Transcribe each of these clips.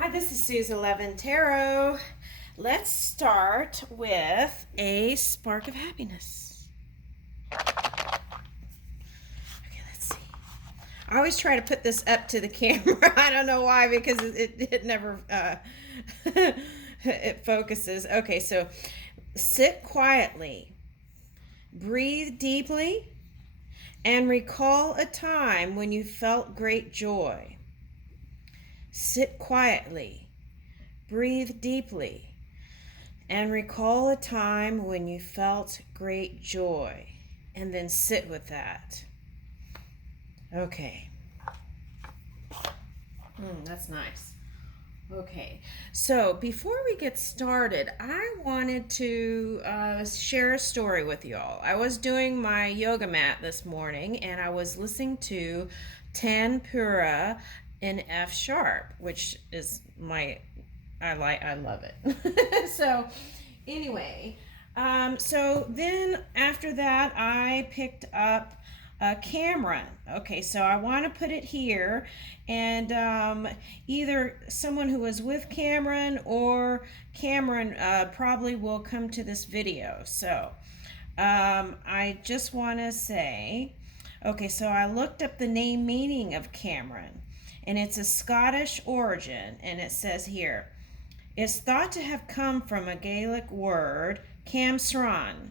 Hi, this is Suze 11 Tarot. Let's start with a spark of happiness. Okay, let's see. I always try to put this up to the camera. I don't know why, because it never it focuses. Okay, so sit quietly, breathe deeply, and recall a time when you felt great joy. Sit quietly, breathe deeply, and recall a time when you felt great joy. And then sit with that. Okay. That's nice. Okay. So before we get started, I wanted to share a story with y'all. I was doing my yoga mat this morning and I was listening to Tanpura in F sharp, which is I love it. So anyway, so then after that, I picked up Cameron. Okay, so I want to put it here, and either someone who was with Cameron or Cameron probably will come to this video. So I just want to say, okay, so I looked up the name meaning of Cameron, and it's a Scottish origin, and it says here, is thought to have come from a Gaelic word, camsran,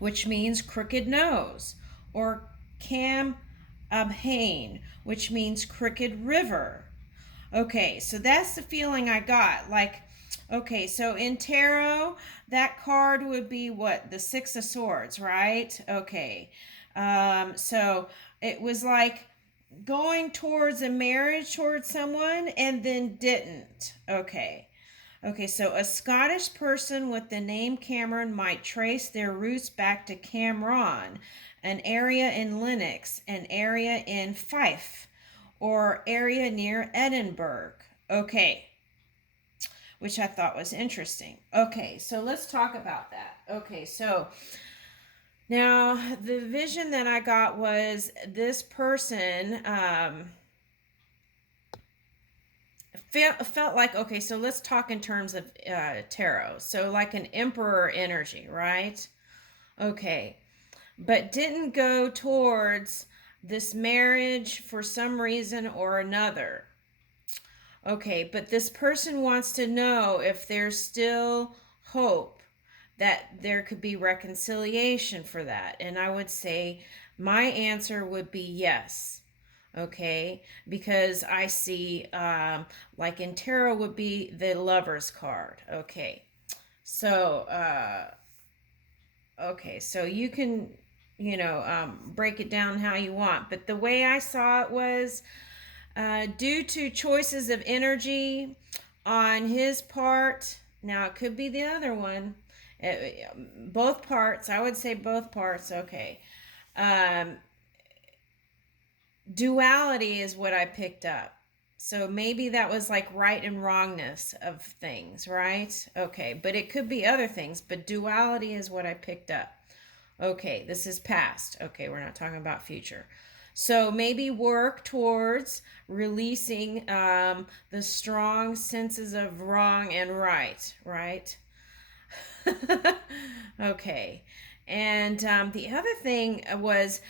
which means crooked nose, or cam abhain, which means crooked river. Okay, so that's the feeling I got. Like, okay, so in tarot, that card would be what? The Six of Swords, right? Okay. So it was like going towards a marriage towards someone and then didn't. Okay. Okay, so a Scottish person with the name Cameron might trace their roots back to Camron, an area in Lennox, an area in Fife, or area near Edinburgh. Okay, which I thought was interesting. Okay, so let's talk about that. Okay, so now the vision that I got was this person felt like, okay, so let's talk in terms of tarot. So like an emperor energy, right? Okay, but didn't go towards this marriage for some reason or another. Okay, but this person wants to know if there's still hope that there could be reconciliation for that. And I would say my answer would be yes. Okay, because I see, like in tarot, would be the Lover's card. Okay, so, okay, so you can, break it down how you want. But the way I saw it was due to choices of energy on his part. Now, it could be the other one. Both parts, I would say both parts. Okay. Um, Duality is what I picked up. So maybe that was like right and wrongness of things, right? Okay, but it could be other things, but duality is what I picked up. Okay, this is past. Okay, we're not talking about future. So maybe work towards releasing the strong senses of wrong and right, right? Okay. And the other thing was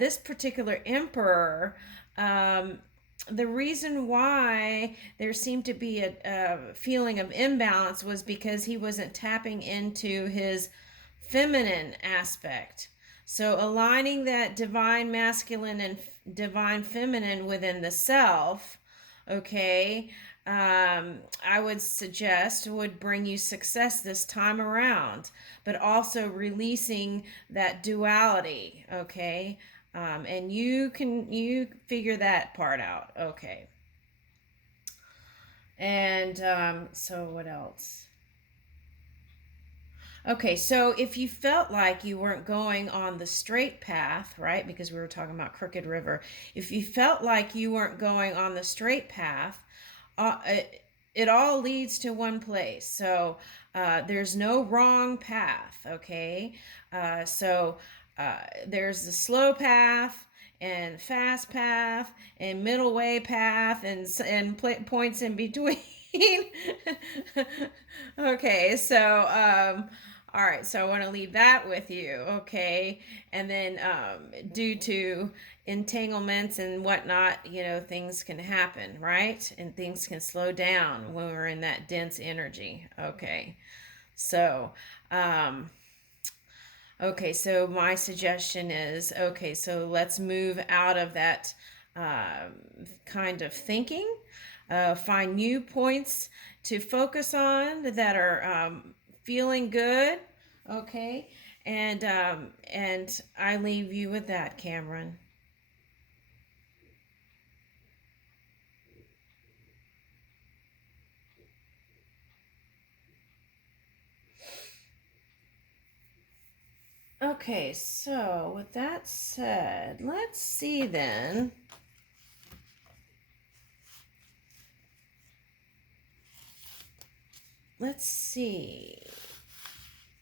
this particular emperor. The reason why there seemed to be a feeling of imbalance was because he wasn't tapping into his feminine aspect. So aligning that divine masculine and divine feminine within the self, okay, I would suggest would bring you success this time around, but also releasing that duality, okay? And you figure that part out, okay? And so what else? Okay, so if you felt like you weren't going on the straight path, right? Because we were talking about Crooked River. If you felt like you weren't going on the straight path, it all leads to one place. So there's no wrong path, okay? So there's the slow path and fast path and middle way path and points in between. Okay, so all right, so I want to leave that with you, okay? And then due to entanglements and whatnot, things can happen, right? And things can slow down when we're in that dense energy, okay? So, um, okay, so my suggestion is okay, so let's move out of that kind of thinking, find new points to focus on that are feeling good, okay? And I leave you with that, Cameron. Okay, so with that said, let's see then. Let's see.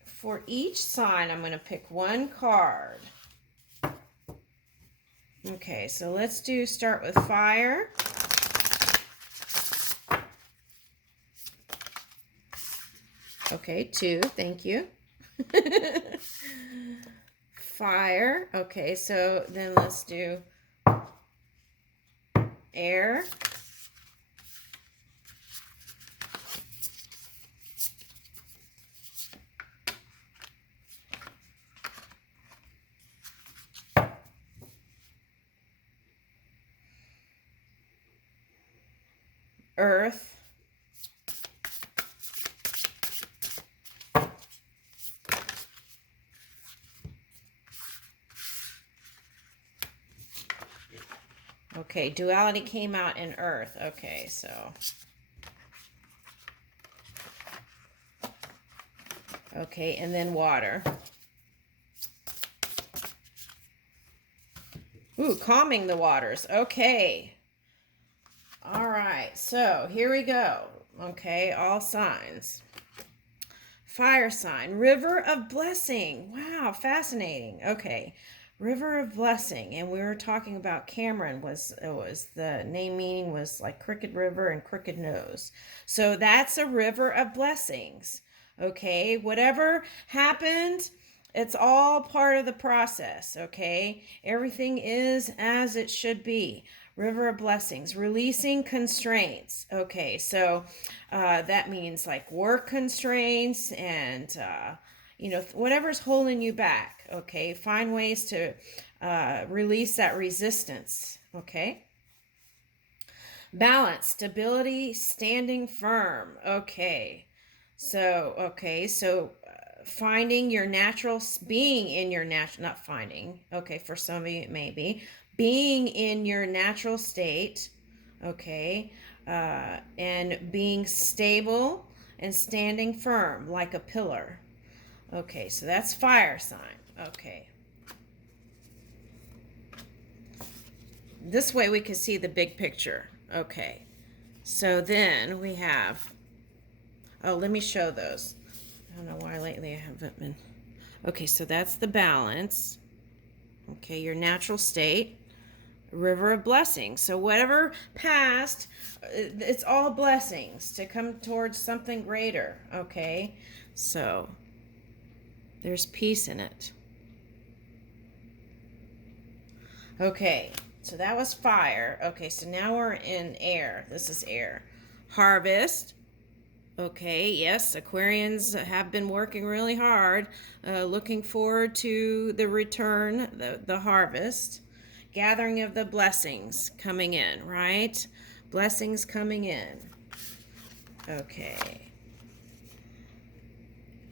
For each sign, I'm going to pick one card. Okay, so let's start with fire. Okay, two, thank you. Fire. Okay, so then let's do air. Earth. Okay, duality came out in earth. Okay, so. Okay, and then water. Ooh, calming the waters. Okay. All right, so here we go. Okay, all signs. Fire sign, river of blessing. Wow, fascinating. Okay, river of blessing, and we were talking about Cameron. Was the name meaning was like crooked river and crooked nose. So that's a river of blessings. Okay, whatever happened, it's all part of the process. Okay, everything is as it should be. River of blessings, releasing constraints. Okay, so that means like work constraints and whatever's holding you back. Okay, find ways to release that resistance. Okay, balance, stability, standing firm. So finding your natural, being in your natural, not finding, okay, for some of you it may be being in your natural state, okay, and being stable and standing firm like a pillar. Okay, so that's fire sign. Okay, this way we can see the big picture. Okay, so then we have, oh, let me show those. I don't know why lately I haven't been. Okay, so that's the balance. Okay, your natural state. River of blessings. So whatever passed, it's all blessings to come towards something greater. Okay, so there's peace in it. Okay, so that was fire. Okay, so now we're in air. This is air. Harvest. Okay, yes, Aquarians have been working really hard, looking forward to the return, the harvest, gathering of the blessings coming in, right? Blessings coming in. Okay.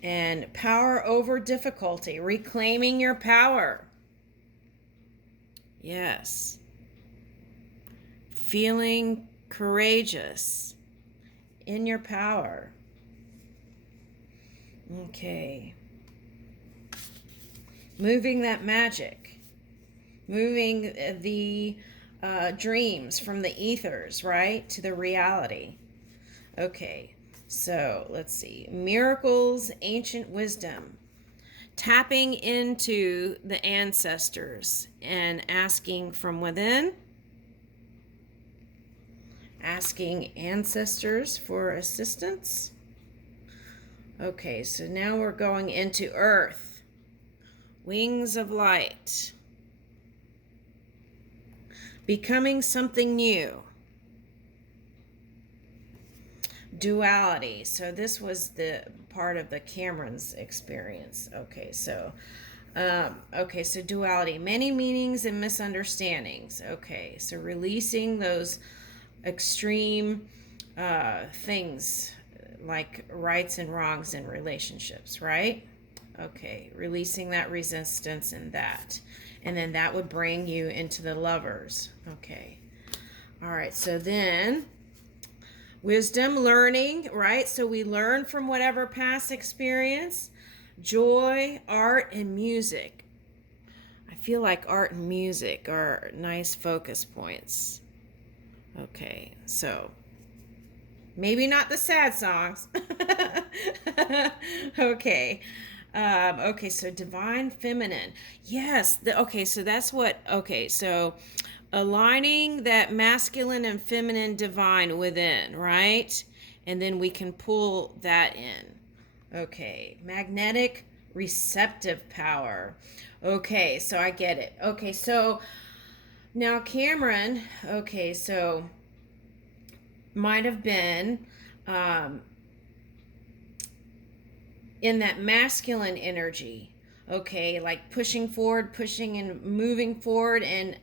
And power over difficulty, reclaiming your power. Yes. Feeling courageous in your power. Okay. Moving that magic. Moving the dreams from the ethers, right, to the reality. Okay, so let's see. Miracles, ancient wisdom. tapping into the ancestors and asking from within, asking ancestors for assistance. Okay, so now we're going into earth, wings of light, becoming something new. Duality. So this was the part of the Cameron's experience. So duality, many meanings and misunderstandings. Okay, so releasing those extreme things like rights and wrongs in relationships, right? Okay, releasing that resistance and that. And then that would bring you into the lovers. Okay. All right, so then wisdom, learning, right? So we learn from whatever past experience. Joy, art, and music. I feel like art and music are nice focus points. Okay, so maybe not the sad songs. Okay. Okay, so divine feminine. Yes. So that's what. Okay, so aligning that masculine and feminine divine within, right? And then we can pull that in. Okay, magnetic receptive power. Okay, so I get it. Okay, so now Cameron, okay, so might have been in that masculine energy, okay, like pushing forward, pushing and moving forward, and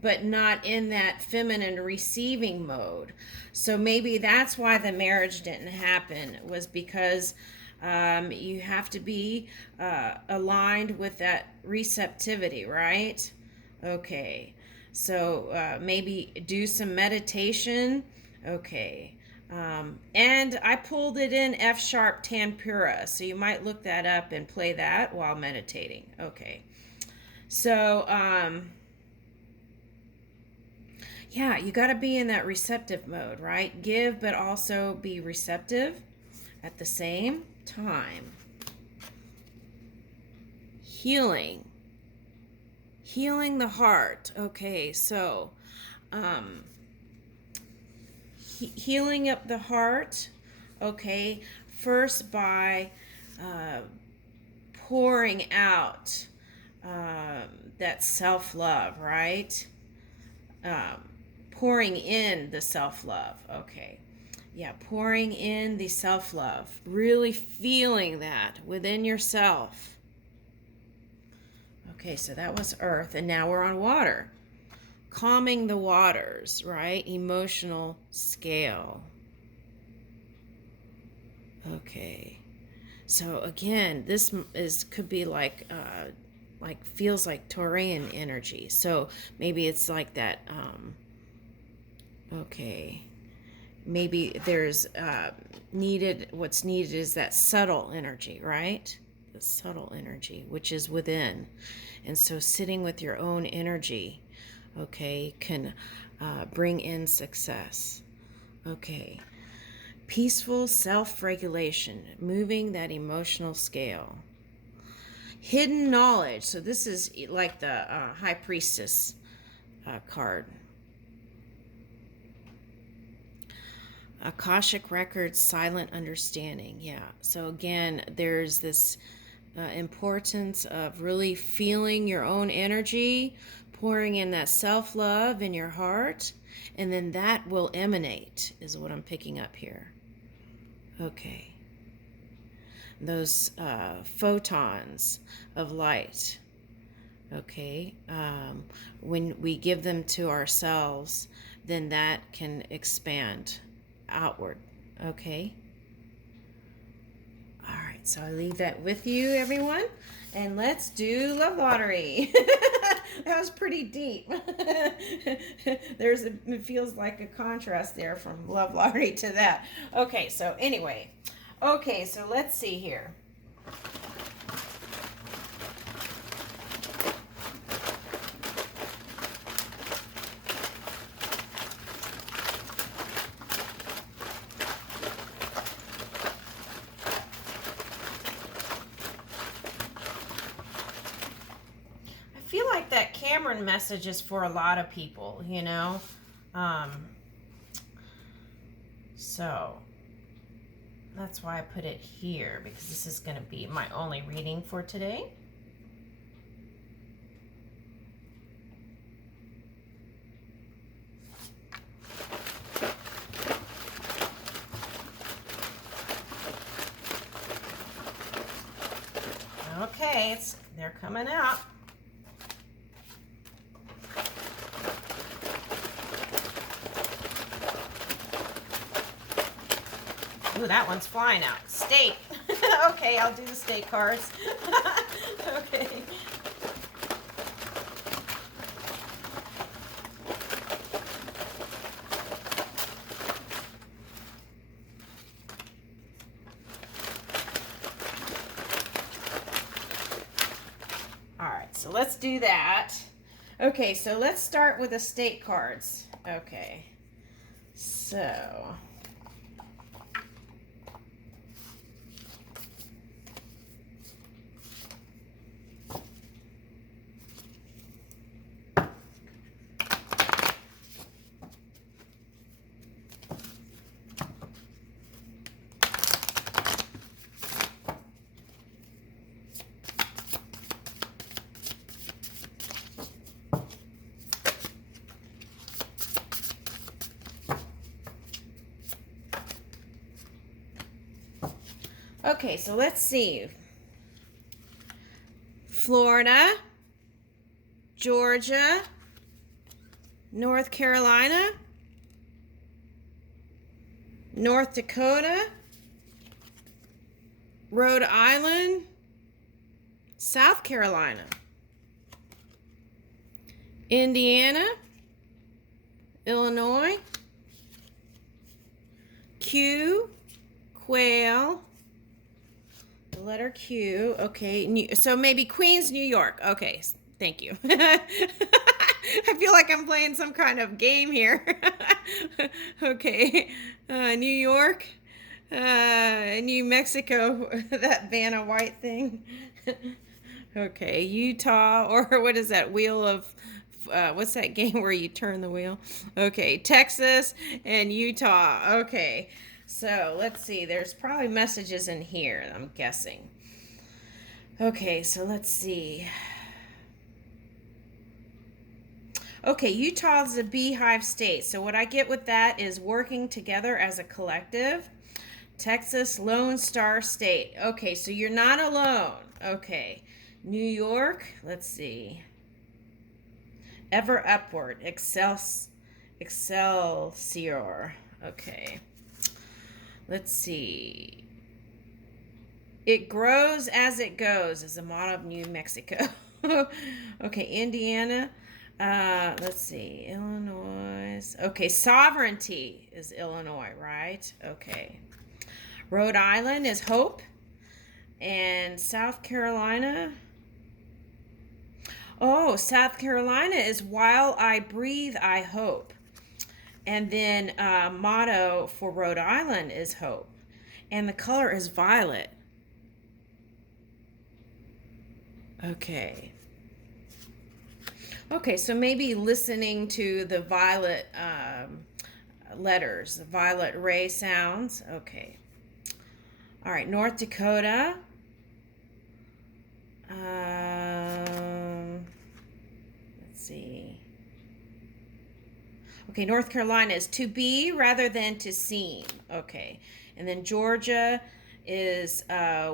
but not in that feminine receiving mode. So maybe that's why the marriage didn't happen, was because you have to be aligned with that receptivity, right? Okay, so maybe do some meditation. Okay. And I pulled it in F sharp tempura, so you might look that up and play that while meditating. Okay. So, yeah, you got to be in that receptive mode, right? Give, but also be receptive at the same time. Healing. Healing the heart. Okay, so healing up the heart, okay, first by pouring out that self-love, right? Pouring in the self-love, okay. Yeah, pouring in the self-love, really feeling that within yourself. Okay, so that was earth, and now we're on water. Calming the waters, right? Emotional scale. Okay. So again, this could be like feels like Taurian energy. So maybe it's like that. Okay. Maybe there's what's needed is that subtle energy, right? The subtle energy, which is within. And so sitting with your own energy, okay, can bring in success. Okay. Peaceful self-regulation, moving that emotional scale. Hidden knowledge. So this is like the High Priestess card. Akashic Records, silent understanding. Yeah. So again, there's this importance of really feeling your own energy, pouring in that self-love in your heart, and then that will emanate, is what I'm picking up here. Okay. Those photons of light. Okay. When we give them to ourselves, then that can expand outward. Okay. All right, so I leave that with you, everyone, and let's do love lottery. That was pretty deep. It feels like a contrast there from love lottery to that. Okay, so anyway, okay, so let's see here. Cameron messages for a lot of people, you know. So that's why I put it here, because this is going to be my only reading for today. Okay, they're coming out. Ooh, that one's flying out. State. Okay, I'll do the state cards. Okay. All right, so let's do that. Okay, so let's start with the state cards. Okay, so okay, so let's see. Florida, Georgia, North Carolina, North Dakota, Rhode Island, South Carolina, Indiana, Illinois, Q, Quail, the letter Q. Okay, so maybe Queens, New York. Okay, thank you. I feel like I'm playing some kind of game here. Okay, New York, New Mexico, that Vanna White thing. Okay, Utah, or what is that, wheel of, what's that game where you turn the wheel? Okay, Texas and Utah. Okay, so let's see. There's probably messages in here, I'm guessing. Okay, so let's see. Okay, Utah is a beehive state. So what I get with that is working together as a collective. Texas, Lone Star State. Okay, so you're not alone. Okay. New York, let's see. Ever upward. Excelsior. Okay. Let's see. It grows as it goes is the motto of New Mexico. Okay, Indiana. Let's see. Illinois. Okay, sovereignty is Illinois, right? Okay. Rhode Island is hope. And South Carolina. Oh, South Carolina is while I breathe, I hope. And then motto for Rhode Island is hope. And the color is violet. Okay. Okay, so maybe listening to the violet letters, the violet ray sounds. Okay. All right, North Dakota. Let's see. Okay, North Carolina is to be rather than to seem. Okay. And then Georgia is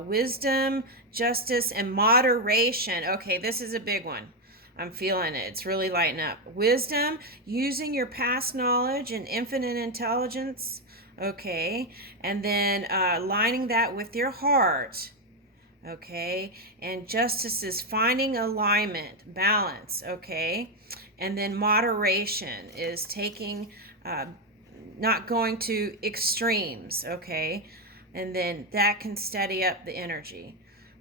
wisdom, justice, and moderation. Okay, this is a big one. I'm feeling it. It's really lighting up. Wisdom, using your past knowledge and infinite intelligence. Okay. And then lining that with your heart. Okay. And justice is finding alignment, balance. Okay. And then moderation is taking, not going to extremes. Okay. And then that can steady up the energy.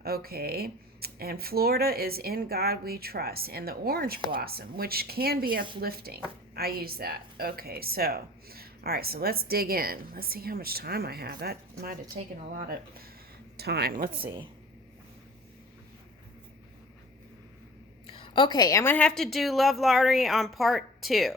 Okay. And Florida is in God we trust. And the orange blossom, which can be uplifting. I use that. Okay, so, all right, so let's dig in. Let's see how much time I have. That might have taken a lot of time. Let's see. Okay, I'm gonna have to do love lottery on part two.